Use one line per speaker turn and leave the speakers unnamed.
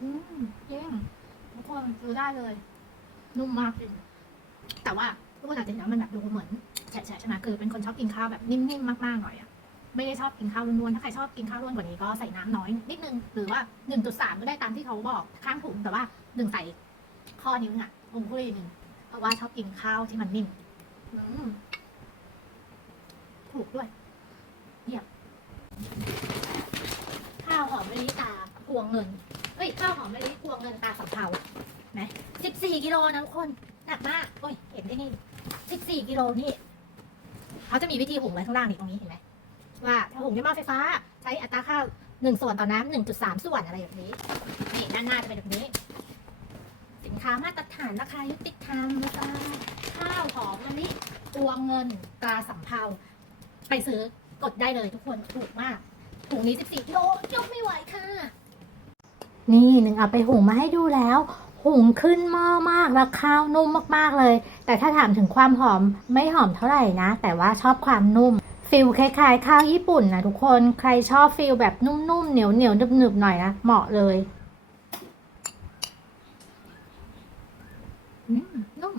อืมเยี่ยมทุกคนซื้อได้เลย นุ่มมากจริงแต่ว่าทุกคนอาจจะเห็นว่ามันแบบดูเหมือนแฉะๆใช่ไหมคือเป็นคนชอบกินข้าวแบบนิ่มๆมากๆหน่อยอะไม่ได้ชอบกินข้าวล้วนๆถ้าใครชอบกินข้าวล้วนกว่านี้ก็ใส่น้ำน้อยนิดนึง หรือว่าหนึ่งจุดสามก็ได้ตามที่เขาบอกข้างถุงแต่ว่าหนึ่งใส่ข้อนิ้วอะองคุรีหนึ่งเพราะว่าชอบกินข้าวที่มันนิ่มอืมถูกด้วยเยี่ยมข้าวหอมมะลิตาพวงเงิน มมะลิพวงเงินตาสำเภานะสิบสี่กิโลนะทุกคน หนักมาก โอ้ย เห็นได้นี่สิบสี่กิโลนี่ เขาจะมีวิธีหุงไว้ข้างล่างนี่ตรงนี้เห็นไหม ว่าถ้าหุงด้วยหม้อไฟฟ้า ใช้อัตราข้าวหนึ่งส่วนต่อน้ำหนึ่งจุดสามส่วนอะไรแบบนี้ นี่ด้านหน้าจะเป็นแบบนี้ สินค้ามาตรฐานราคายุติธรรมจ้าข้าวหอมมะลิพวงเงินตราสำเภาไปซื้อกดได้เลยทุกคนถูกมากถุงนี้ 14กิโลยกไม่ไหวค่ะ นี่หนึ่งเอาไปหุงมาให้ดูแล้ว หุงขึ้นหม้อมากแล้วข้าวนุ่มมากๆเลย แต่ถ้าถามถึงความหอมไม่หอมเท่าไหร่นะ แต่ว่าชอบความนุ่มฟิลคล้ายๆ ข้าวญี่ปุ่นนะทุกคนใครชอบฟิลแบบนุ่มๆเหนียวเหนียวหนึบๆหน่อยนะเหมาะเลยนุ่ม